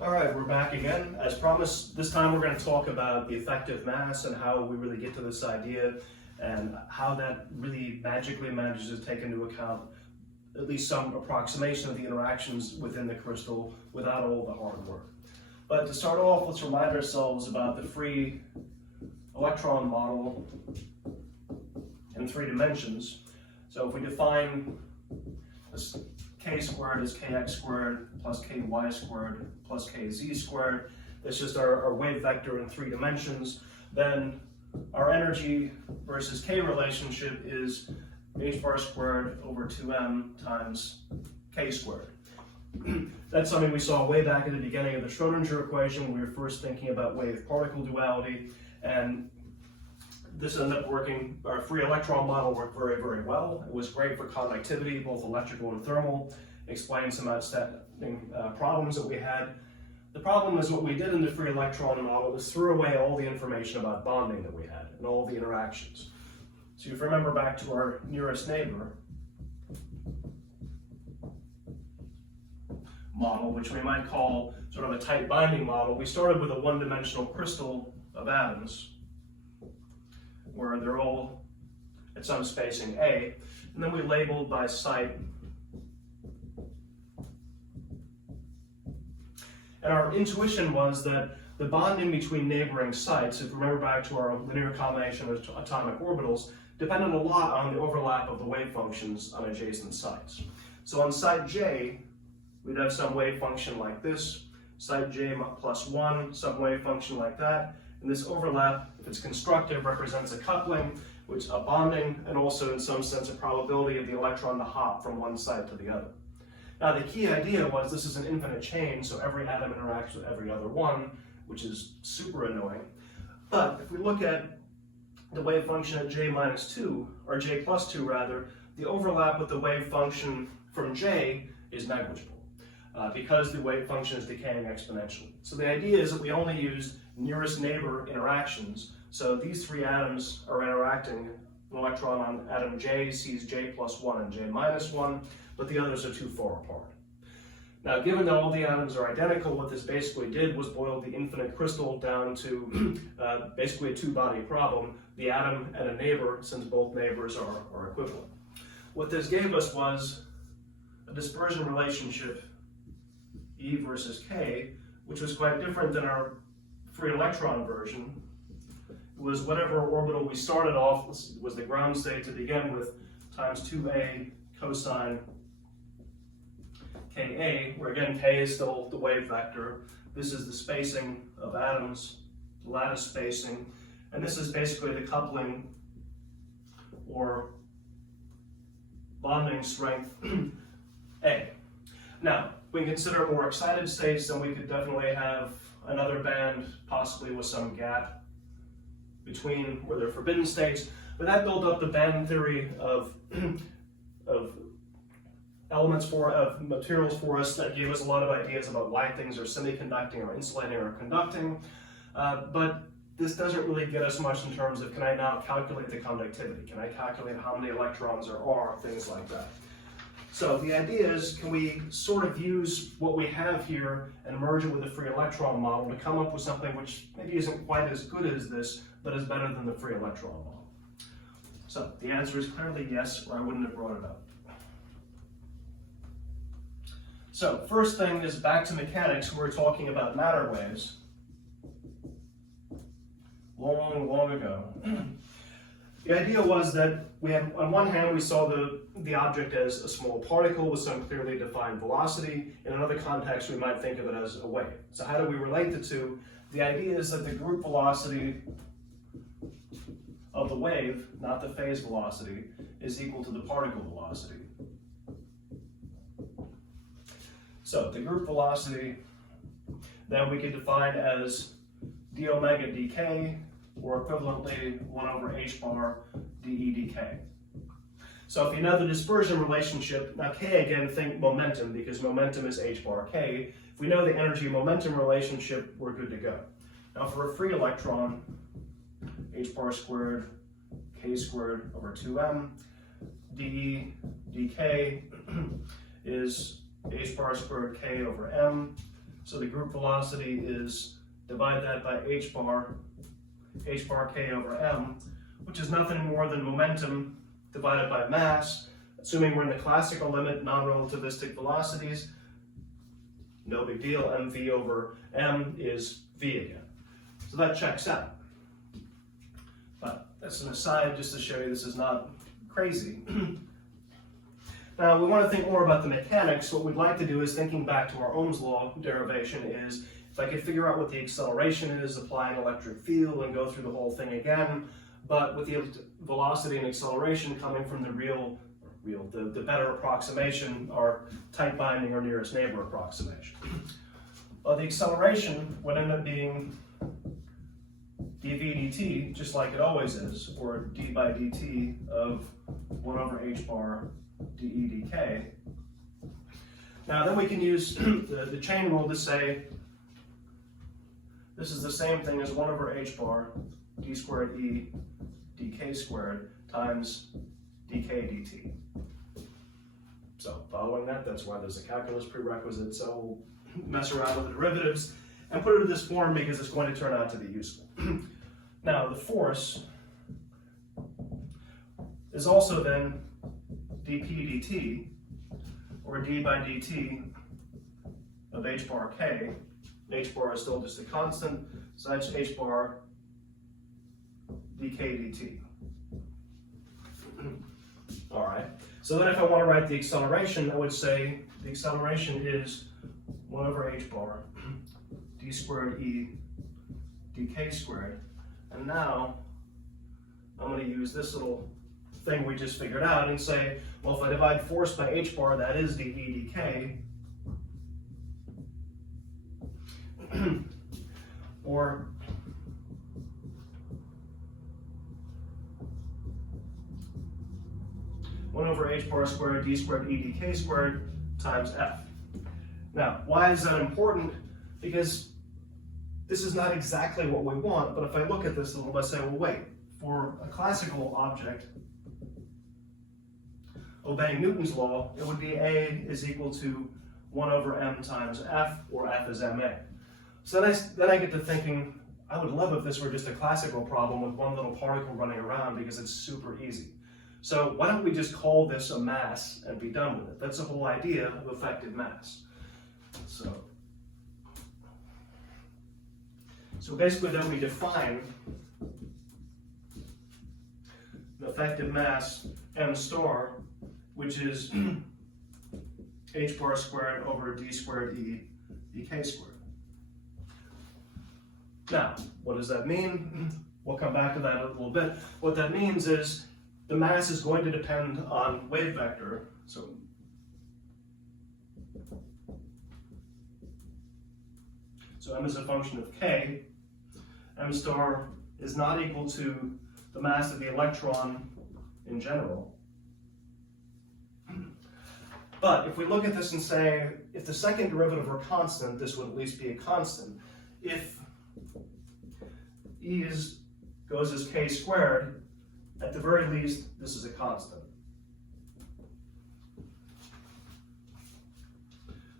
All right, we're back again. As promised, this time we're going to talk about the effective mass and how we really get to this idea and how that really magically manages to take into account at least some approximation of the interactions within the crystal without all the hard work. But to start off, let's remind ourselves about the free electron model in 3 dimensions. So if we define this k squared is kx squared plus ky squared plus kz squared, that's just our wave vector in 3 dimensions, then our energy versus k relationship is h bar squared over 2m times k squared. That's something we saw way back at the beginning of the Schrodinger equation when we were first thinking about wave-particle duality, and this ended up working. Our free electron model worked very, very well. It was great for conductivity, both electrical and thermal, explained some outstanding problems that we had. The problem is what we did in the free electron model was threw away all the information about bonding that we had and all the interactions. So if you remember back to our nearest neighbor model, which we might call sort of a tight binding model, we started with a one-dimensional crystal of atoms where they're all at some spacing A, and then we labeled by site. And our intuition was that the bonding between neighboring sites, if you remember back to our linear combination of atomic orbitals, depended a lot on the overlap of the wave functions on adjacent sites. So on site J, we'd have some wave function like this, site J plus 1, some wave function like that, and this overlap, if it's constructive, represents a coupling, which a bonding, and also in some sense a probability of the electron to hop from one site to the other. Now the key idea was this is an infinite chain, so every atom interacts with every other one, which is super annoying. But if we look at the wave function at J minus 2, or J plus 2 rather, the overlap with the wave function from J is negligible because the wave function is decaying exponentially. So the idea is that we only use nearest neighbor interactions. So these 3 atoms are interacting. An electron on atom J sees J plus 1 and J minus 1, but the others are too far apart. Now, given that all the atoms are identical, what this basically did was boil the infinite crystal down to basically a 2-body problem, the atom and a neighbor, since both neighbors are equivalent. What this gave us was a dispersion relationship, E versus K, which was quite different than our free electron version. It was whatever orbital we started off was the ground state to begin with, times 2a cosine Ka, where again K is still the wave vector. This is the spacing of atoms, the lattice spacing, and this is basically the coupling or bonding strength A. Now, we can consider more excited states, then we could definitely have another band, possibly with some gap between where they're forbidden states, but that built up the band theory of materials for us that gave us a lot of ideas about why things are semiconducting or insulating or conducting, but this doesn't really get us much in terms of, can I now calculate the conductivity? Can I calculate how many electrons there are, things like that. So the idea is, can we sort of use what we have here and merge it with the free electron model to come up with something which maybe isn't quite as good as this, but is better than the free electron model? So the answer is clearly yes, or I wouldn't have brought it up. So first thing is back to mechanics. We're talking about matter waves long ago. The idea was that we had, on one hand, we saw the object as a small particle with some clearly defined velocity. In another context, we might think of it as a wave. So how do we relate the two? The idea is that the group velocity of the wave, not the phase velocity, is equal to the particle velocity. So the group velocity, then we could define as d omega dk, or equivalently 1 over h bar dE dk. So if you know the dispersion relationship, now k again, think momentum, because momentum is h bar k. If we know the energy momentum relationship, we're good to go. Now for a free electron, h bar squared k squared over 2m, dE dk is h bar squared k over m So the group velocity is, divide that by h bar k over m, which is nothing more than momentum divided by mass, assuming we're in the classical limit, non-relativistic velocities. No big deal, mv over m is v again. So that checks out. But that's an aside just to show you this is not crazy. Now we want to think more about the mechanics. What we'd like to do is, thinking back to our Ohm's law derivation, is if I could figure out what the acceleration is, apply an electric field and go through the whole thing again, but with the velocity and acceleration coming from the better approximation, our tight binding or nearest neighbor approximation. Well, the acceleration would end up being dv dt, just like it always is, or d by dt of 1 over h bar dE dk. Now then we can use the chain rule to say this is the same thing as 1 over h bar d squared e dk squared times dk dt. So following that, that's why there's a calculus prerequisite. So we'll mess around with the derivatives and put it in this form because it's going to turn out to be useful. Now the force is also then dp dt, or d by dt of h bar k. H bar is still just a constant, so that's h bar dk dt. All right, so then if I want to write the acceleration, I would say the acceleration is 1 over h bar d squared e dk squared. And now I'm going to use this little thing we just figured out and say, well, if I divide force by h bar, that is dE dk, or one over h bar squared d squared e dk squared times f. Now, why is that important? Because this is not exactly what we want, but if I look at this a little bit, I say, well, wait, for a classical object obeying Newton's law, it would be A is equal to 1 over m times f, or f is ma. So then I get to thinking, I would love if this were just a classical problem with one little particle running around, because it's super easy. So why don't we just call this a mass and be done with it? That's the whole idea of effective mass. So basically then we define the effective mass m star, which is h bar squared over d squared e dk squared. Now, what does that mean? We'll come back to that in a little bit. What that means is the mass is going to depend on wave vector. So m is a function of k. M star is not equal to the mass of the electron in general. But if we look at this and say, if the second derivative were constant, this would at least be a constant. If E goes as k squared, at the very least, this is a constant.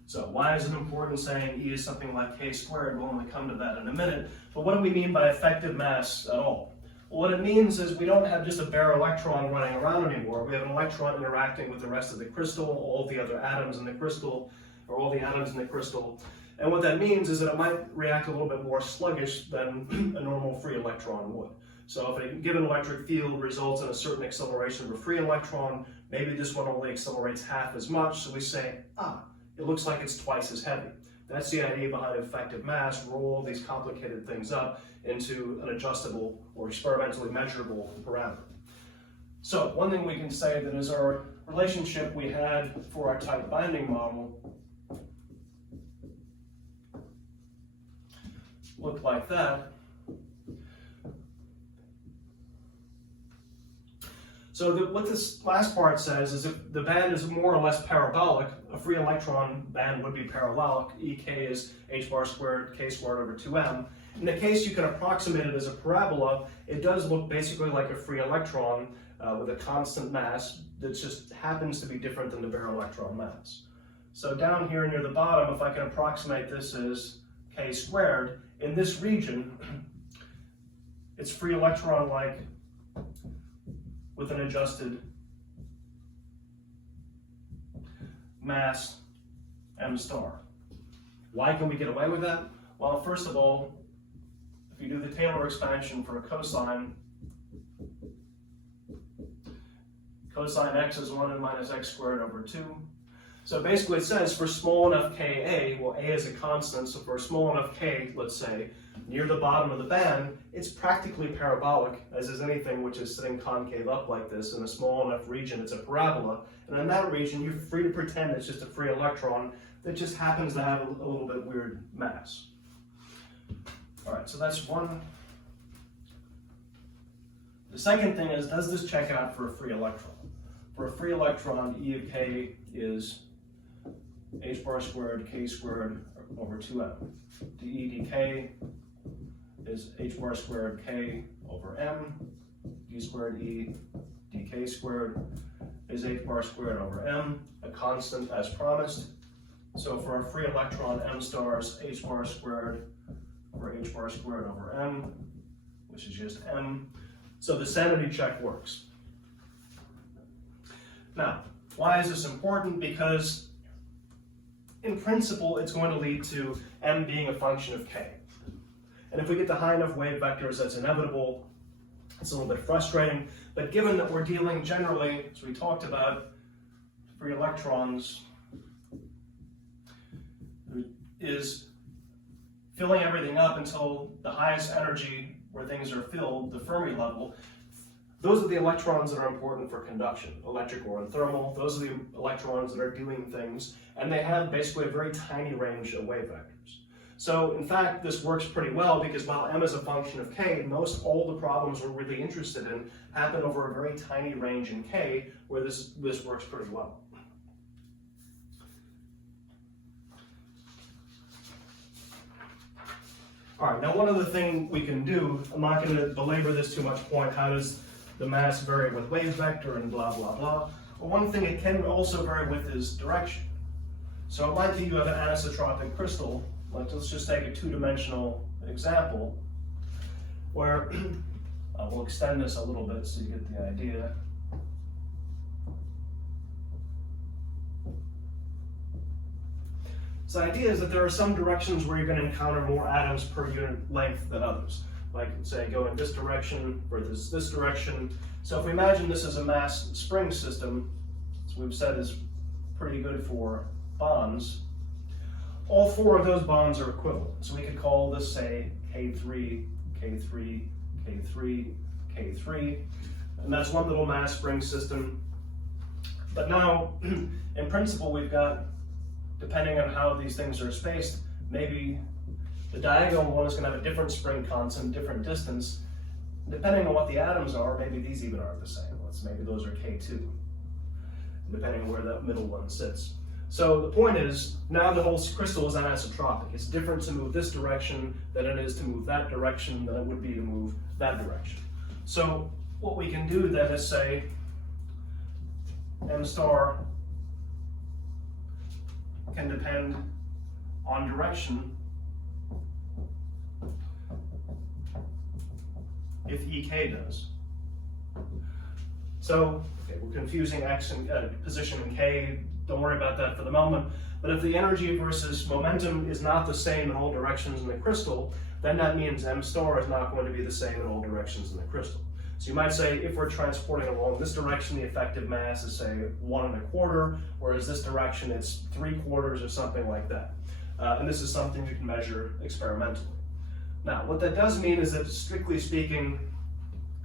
So why is it important saying E is something like k squared? We'll only come to that in a minute. But what do we mean by effective mass at all? Well, what it means is we don't have just a bare electron running around anymore. We have an electron interacting with the rest of the crystal, all of the other atoms in the crystal, or all the atoms in the crystal. And what that means is that it might react a little bit more sluggish than a normal free electron would. So if a given electric field results in a certain acceleration of a free electron, maybe this one only accelerates half as much. So we say, it looks like it's twice as heavy. That's the idea behind effective mass. Roll these complicated things up into an adjustable or experimentally measurable parameter. So one thing we can say that is our relationship we had for our tight binding model looked like that. So what this last part says is if the band is more or less parabolic, a free electron band would be parabolic. Ek is h bar squared, k squared over 2m. In the case you can approximate it as a parabola, it does look basically like a free electron with a constant mass that just happens to be different than the bare electron mass. So down here near the bottom, if I can approximate this as k squared, in this region, it's free electron-like with an adjusted mass m star. Why can we get away with that? Well, first of all, if you do the Taylor expansion for a cosine x is 1 and minus x squared over 2. So basically it says for small enough Ka, well A is a constant, so for small enough K, let's say, near the bottom of the band, it's practically parabolic, as is anything which is sitting concave up like this. In a small enough region, it's a parabola. And in that region, you're free to pretend it's just a free electron that just happens to have a little bit weird mass. All right, so that's one. The second thing is, does this check out for a free electron? For a free electron, E of k is h bar squared k squared over 2m. dE dk is h bar squared k over m. d squared E dk squared is h bar squared over m, a constant as promised. So for a free electron, m star is h bar squared over h bar squared over m, which is just m. So the sanity check works. Now, why is this important? Because in principle, it's going to lead to m being a function of k. And if we get to high enough wave vectors, that's inevitable. It's a little bit frustrating, but given that we're dealing generally, as we talked about, free electrons is filling everything up until the highest energy where things are filled, the Fermi level. Those are the electrons that are important for conduction, electrical and thermal. Those are the electrons that are doing things, and they have basically a very tiny range of wave vectors. So in fact, this works pretty well because while m is a function of k, most all the problems we're really interested in happen over a very tiny range in k, where this works pretty well. All right, now one other thing we can do, I'm not going to belabor this too much point, how does the mass vary with wave vector and blah, blah, blah. But one thing it can also vary with is direction. So it might be you have an anisotropic crystal, like let's just take a two-dimensional example, where we'll extend this a little bit so you get the idea. So the idea is that there are some directions where you're going to encounter more atoms per unit length than others. Like, say, go in this direction versus this direction. So if we imagine this as a mass spring system, as we've said is pretty good for bonds, all four of those bonds are equivalent. So we could call this, say, K3, K3, K3, K3. And that's one little mass spring system. But now, in principle, we've got, depending on how these things are spaced, maybe the diagonal one is going to have a different spring constant, different distance. Depending on what the atoms are, maybe these even aren't the same. Maybe those are K2, depending on where that middle one sits. So the point is, now the whole crystal is anisotropic. It's different to move this direction than it is to move that direction than it would be to move that direction. So what we can do then is say m star can depend on direction if Ek does. So, okay, we're confusing x and position in k. Don't worry about that for the moment. But if the energy versus momentum is not the same in all directions in the crystal, then that means m star is not going to be the same in all directions in the crystal. So you might say if we're transporting along this direction, the effective mass is, say, 1 1/4, whereas this direction it's 3/4 or something like that. And this is something you can measure experimentally. Now, what that does mean is that, strictly speaking,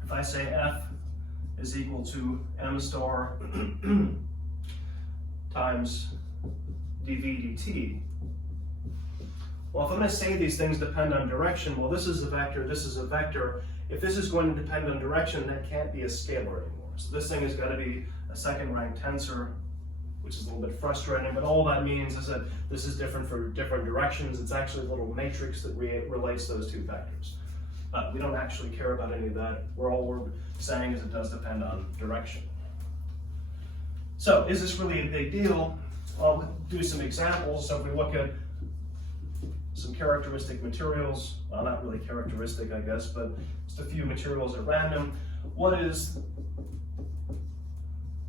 if I say F is equal to m star times dv dt, well, if I'm going to say these things depend on direction, well, this is a vector, this is a vector. If this is going to depend on direction, that can't be a scalar anymore. So this thing is going to be a second-rank tensor, which is a little bit frustrating, but all that means is that this is different for different directions. It's actually a little matrix that relates those two vectors. We don't actually care about any of that. All we're saying is it does depend on direction. So is this really a big deal? I'll do some examples. So if we look at some characteristic materials, well, not really characteristic, I guess, but just a few materials at random. What is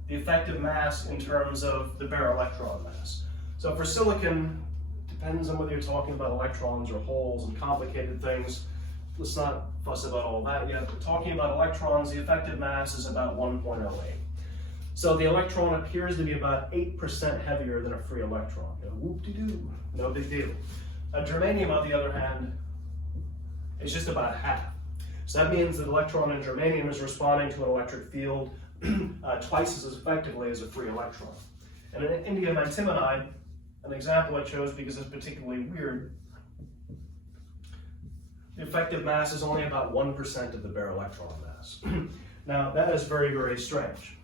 the effective mass in terms of the bare electron mass? So for silicon, depends on whether you're talking about electrons or holes and complicated things. Let's not fuss about all that yet. But talking about electrons, the effective mass is about 1.08. So the electron appears to be about 8% heavier than a free electron. Whoop-de-doo, no big deal. Germanium, on the other hand, is just about half. So that means that the electron in germanium is responding to an electric field twice as effectively as a free electron. And in indium antimonide, an example I chose because it's particularly weird, the effective mass is only about 1% of the bare electron mass. Now, that is very, very strange.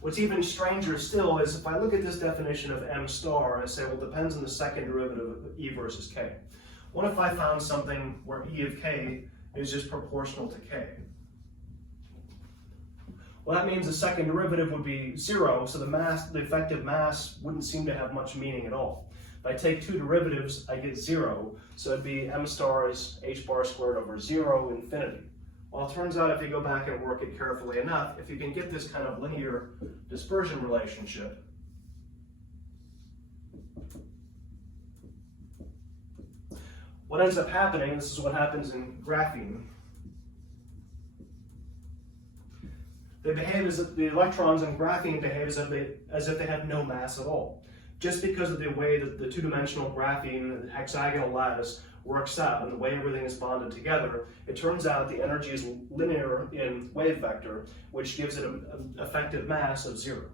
What's even stranger still is if I look at this definition of m star, I say, well, it depends on the second derivative of E versus K. What if I found something where E of K is just proportional to K? Well, that means the second derivative would be 0, so the effective mass wouldn't seem to have much meaning at all. If I take two derivatives, I get 0, so it'd be m star is h bar squared over 0 infinity. Well, it turns out if you go back and work it carefully enough, if you can get this kind of linear dispersion relationship, what ends up happening, this is what happens in graphene, they behave as if the electrons in graphene behave as if they have no mass at all. Just because of the way that the two-dimensional graphene hexagonal lattice works out and the way everything is bonded together, it turns out the energy is linear in wave vector, which gives it an effective mass of 0.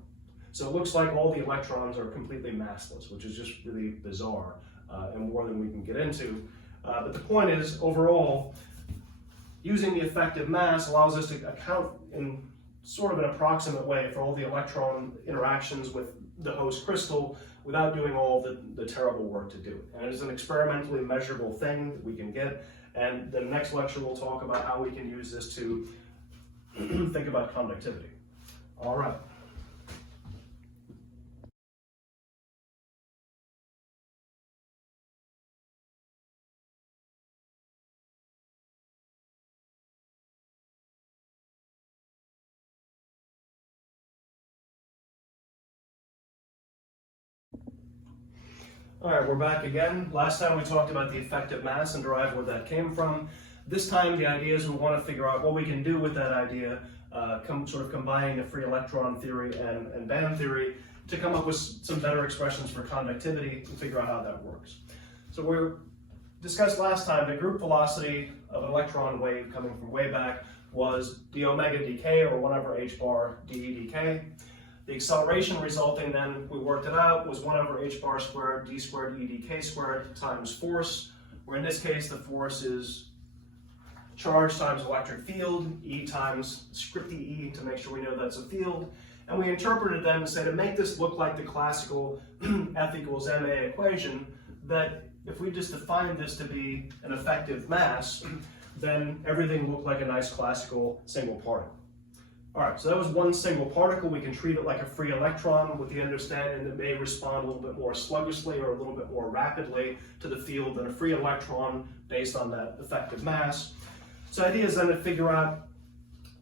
So it looks like all the electrons are completely massless, which is just really bizarre and more than we can get into. But the point is, overall, using the effective mass allows us to account in sort of an approximate way for all the electron interactions with the host crystal without doing all the terrible work to do it. And it is an experimentally measurable thing that we can get. And the next lecture we'll talk about how we can use this to think about conductivity. All right. All right, we're back again. Last time we talked about the effective mass and derived where that came from. This time the idea is we want to figure out what we can do with that idea, sort of combining the free electron theory and band theory to come up with some better expressions for conductivity and figure out how that works. So we discussed last time the group velocity of an electron wave coming from way back was d omega dk, or 1 over h bar dE dk. The acceleration resulting then, we worked it out, was 1 over h bar squared d squared e dk squared times force, where in this case the force is charge times electric field, E times script E to make sure we know that's a field. And we interpreted then to say, to make this look like the classical F equals ma equation, that if we just define this to be an effective mass, then everything looked like a nice classical single particle. All right, so that was one single particle. We can treat it like a free electron with the understanding that it may respond a little bit more sluggishly or a little bit more rapidly to the field than a free electron based on that effective mass. So the idea is then to figure out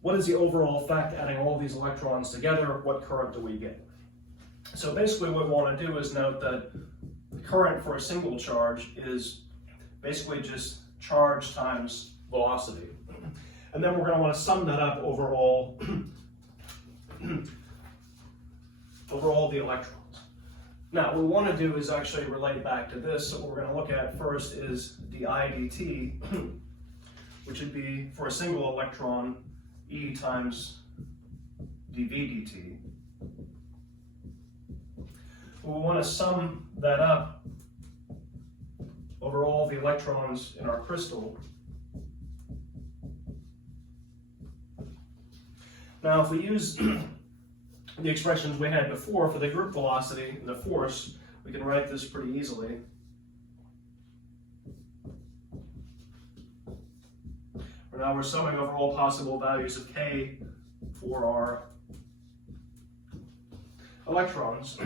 what is the overall effect adding all these electrons together, what current do we get? So basically what we want to do is note that the current for a single charge is basically just charge times velocity. And then we're going to want to sum that up over all the electrons. Now, what we want to do is actually relate back to this. So what we're going to look at first is di dt, which would be for a single electron, E times dV dt. We want to sum that up over all the electrons in our crystal. Now, if we use the expressions we had before for the group velocity and the force, we can write this pretty easily. Now we're summing over all possible values of K for our electrons.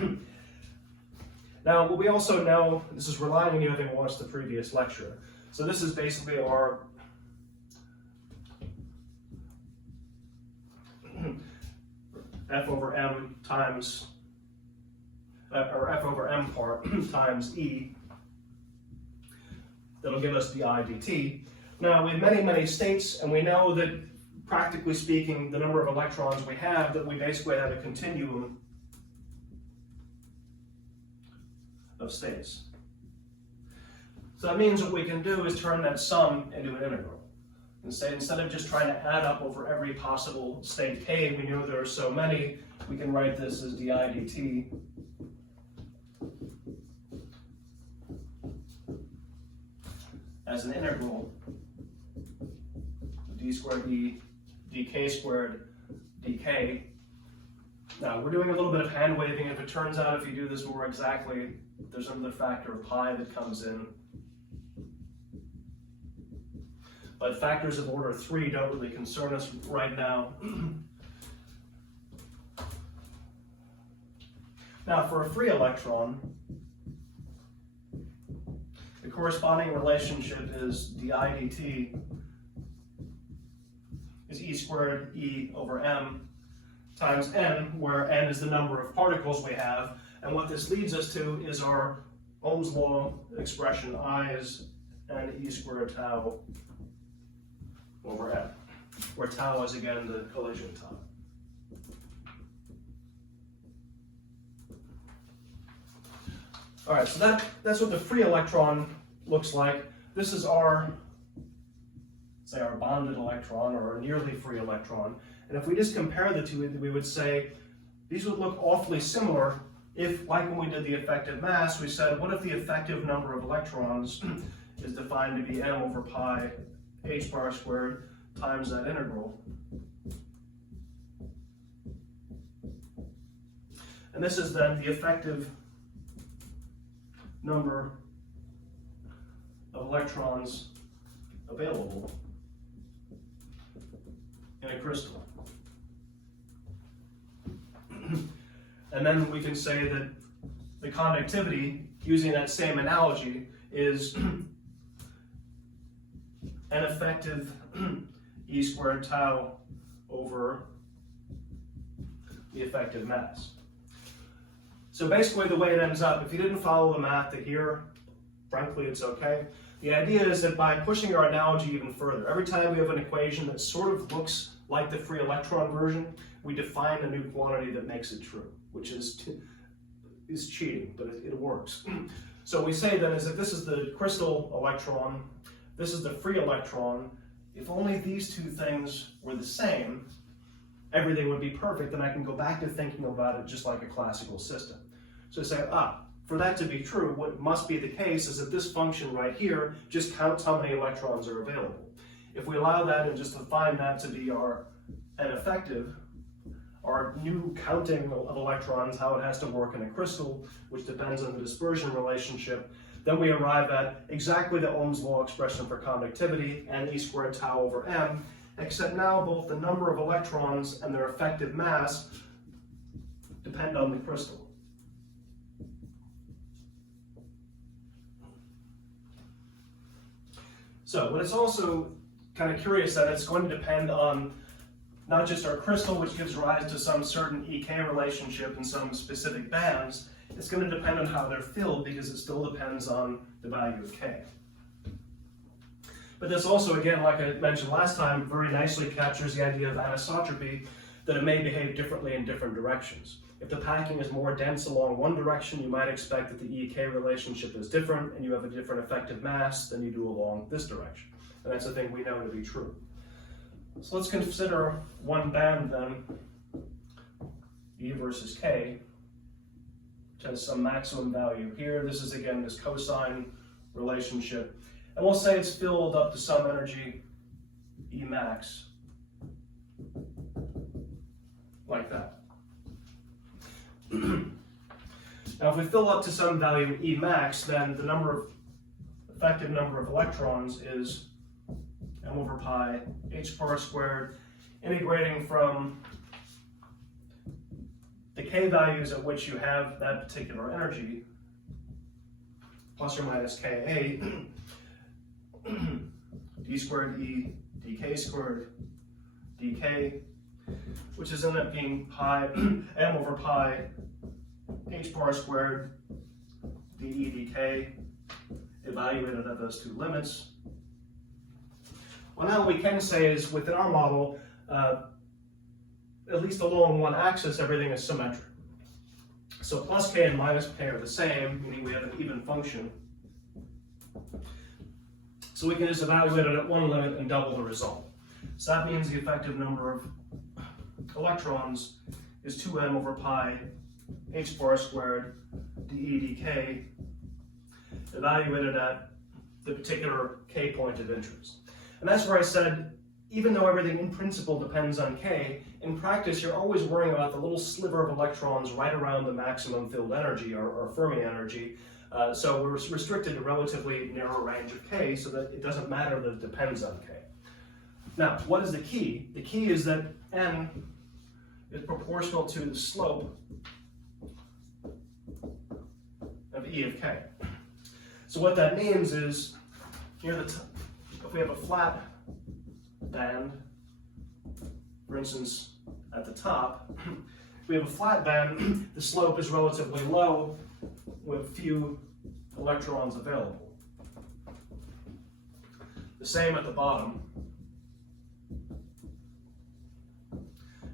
Now, what we also know, this is relying on you having watched the previous lecture. So this is basically our F over M times, or F over M part times E. That'll give us di dt. Now, we have many, many states, and we know that, practically speaking, the number of electrons we have, that we basically have a continuum of states. So that means what we can do is turn that sum into an integral. And say, instead of just trying to add up over every possible state k, we know there are so many, we can write this as di dt as an integral of d squared e dk squared dk. Now, we're doing a little bit of hand waving. If it turns out, if you do this more exactly, there's another factor of pi that comes in. But factors of order 3 don't really concern us right now. Now, for a free electron, the corresponding relationship is di dt is e squared e over m times n, where n is the number of particles we have. And what this leads us to is our Ohm's law expression, I is n e squared tau over m, where tau is again the collision time. All right, so that's what the free electron looks like. This is our, say, our bonded electron, or a nearly free electron. And if we just compare the two, we would say these would look awfully similar if, like when we did the effective mass, we said, what if the effective number of electrons is defined to be m over pi h bar squared times that integral. And this is then the effective number of electrons available in a crystal. And then we can say that the conductivity, using that same analogy, is an effective e squared tau over the effective mass. So basically the way it ends up, if you didn't follow the math to here, frankly it's okay. The idea is that by pushing our analogy even further, every time we have an equation that sort of looks like the free electron version, we define a new quantity that makes it true, which is cheating, but it works. So we say then is if this is the crystal electron, this is the free electron, if only these two things were the same, everything would be perfect, and I can go back to thinking about it just like a classical system. So say, for that to be true, what must be the case is that this function right here just counts how many electrons are available. If we allow that and just define that to be our n effective, our new counting of electrons, how it has to work in a crystal, which depends on the dispersion relationship, then we arrive at exactly the Ohm's law expression for conductivity, n e squared tau over m, except now both the number of electrons and their effective mass depend on the crystal. So, but it's also kind of curious that it's going to depend on not just our crystal, which gives rise to some certain EK relationship in some specific bands. It's going to depend on how they're filled, because it still depends on the value of K. But this also, again, like I mentioned last time, very nicely captures the idea of anisotropy, that it may behave differently in different directions. If the packing is more dense along one direction, you might expect that the EK relationship is different, and you have a different effective mass than you do along this direction. And that's a thing we know to be true. So let's consider one band then, E versus K, which has some maximum value here. This is, again, this cosine relationship. And we'll say it's filled up to some energy, E max, like that. Now, if we fill up to some value E max, then the effective number of electrons is m over pi h bar squared, integrating from the K values at which you have that particular energy plus or minus Ka, d squared E dk squared dk, which is ended up being pi m over pi h bar squared de dk, evaluated at those two limits. Well, now what we can say is within our model, at least along one axis, everything is symmetric. So plus k and minus k are the same, meaning we have an even function. So we can just evaluate it at one limit and double the result. So that means the effective number of electrons is 2m over pi h bar squared de dk, evaluated at the particular k point of interest. And that's where I said, even though everything in principle depends on k, in practice you're always worrying about the little sliver of electrons right around the maximum field energy or Fermi energy. So we're restricted to a relatively narrow range of k so that it doesn't matter that it depends on k. Now, what is the key? The key is that n is proportional to the slope of E of k. So what that means is, near the if we have a flat band, for instance, at the top, if we have a flat band, the slope is relatively low with few electrons available. The same at the bottom.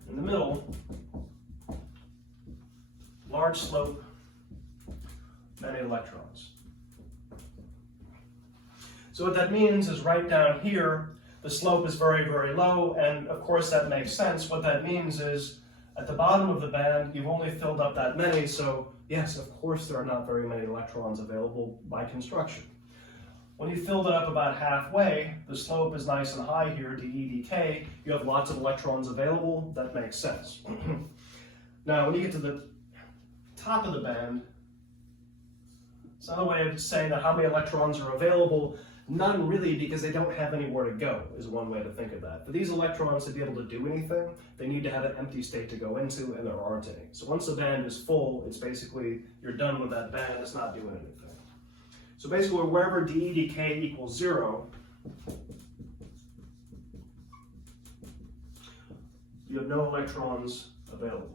In the middle, large slope, many electrons. So what that means is right down here, the slope is very, very low, and of course that makes sense. What that means is at the bottom of the band, you've only filled up that many, so yes, of course there are not very many electrons available by construction. When you filled it up about halfway, the slope is nice and high here, de dk, you have lots of electrons available, that makes sense. Now, when you get to the top of the band, it's another way of saying that how many electrons are available. None really, because they don't have anywhere to go, is one way to think of that. For these electrons to be able to do anything, they need to have an empty state to go into, and there aren't any. So once the band is full, it's basically, you're done with that band, it's not doing anything. So basically, wherever de dk equals 0, you have no electrons available.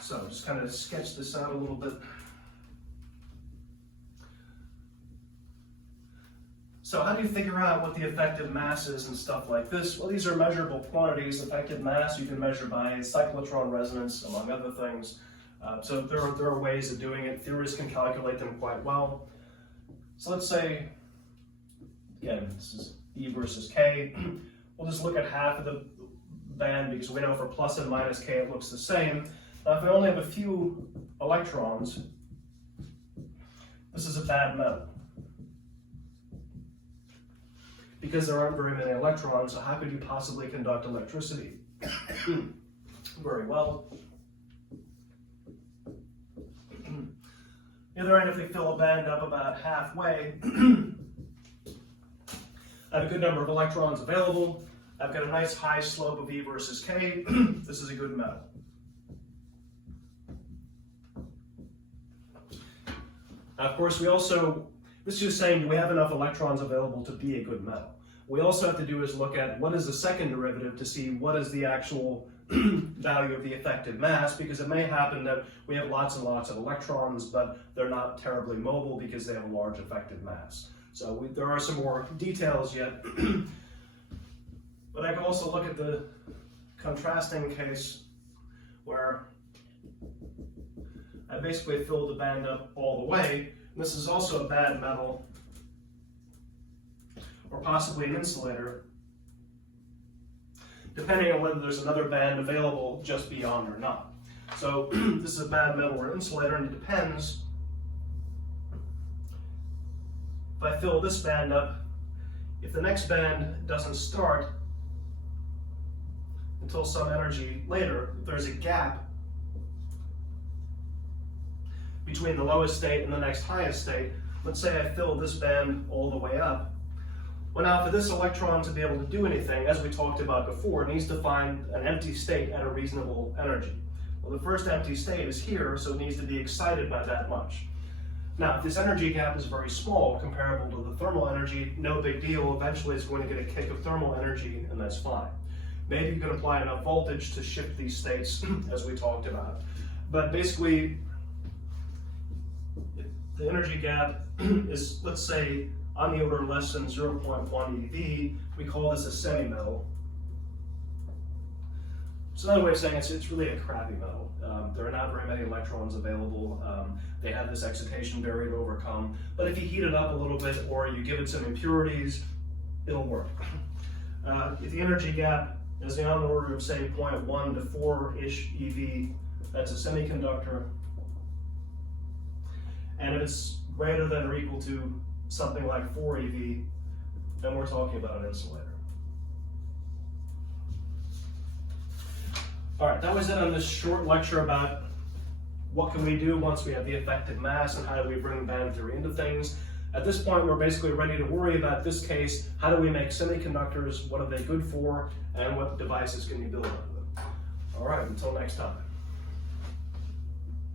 So just kind of sketch this out a little bit. So how do you figure out what the effective mass is and stuff like this? Well, these are measurable quantities. Effective mass you can measure by cyclotron resonance, among other things. So there are ways of doing it. Theorists can calculate them quite well. So let's say, again, this is E versus K. We'll just look at half of the band because we know for plus and minus K it looks the same. Now, if I only have a few electrons, this is a bad metal. Because there aren't very many electrons, so how could you possibly conduct electricity? Very well. The other end, if we fill a band up about halfway, I have a good number of electrons available. I've got a nice high slope of E versus K. This is a good metal. Of course, this is just saying we have enough electrons available to be a good metal. What we also have to do is look at what is the second derivative to see what is the actual value of the effective mass, because it may happen that we have lots and lots of electrons, but they're not terribly mobile because they have a large effective mass. So there are some more details yet. But I can also look at the contrasting case where I basically filled the band up all the way. And this is also a bad metal, or possibly an insulator, depending on whether there's another band available just beyond or not. So this is a bad metal or insulator, and it depends. If I fill this band up, if the next band doesn't start until some energy later, if there's a gap between the lowest state and the next highest state, let's say I fill this band all the way up, Well, now for this electron to be able to do anything, as we talked about before, it needs to find an empty state at a reasonable energy. Well, the first empty state is here, so it needs to be excited by that much. Now, if this energy gap is very small, comparable to the thermal energy, no big deal. Eventually it's going to get a kick of thermal energy, and that's fine. Maybe you can apply enough voltage to shift these states, as we talked about. But basically, the energy gap is, let's say, on the order less than 0.1 eV. We call this a semi-metal. It's another way of saying it's really a crappy metal. There are not very many electrons available. They have this excitation barrier to overcome. But if you heat it up a little bit or you give it some impurities, it'll work. If the energy gap is on the order of, say, 0.1 to 4-ish eV, that's a semiconductor. And if it's greater than or equal to something like 4 eV, then we're talking about an insulator. All right, that was it on this short lecture about what can we do once we have the effective mass and how do we bring band theory into things. At this point, we're basically ready to worry about this case. How do we make semiconductors? What are they good for? And what devices can you build out of them? All right, until next time.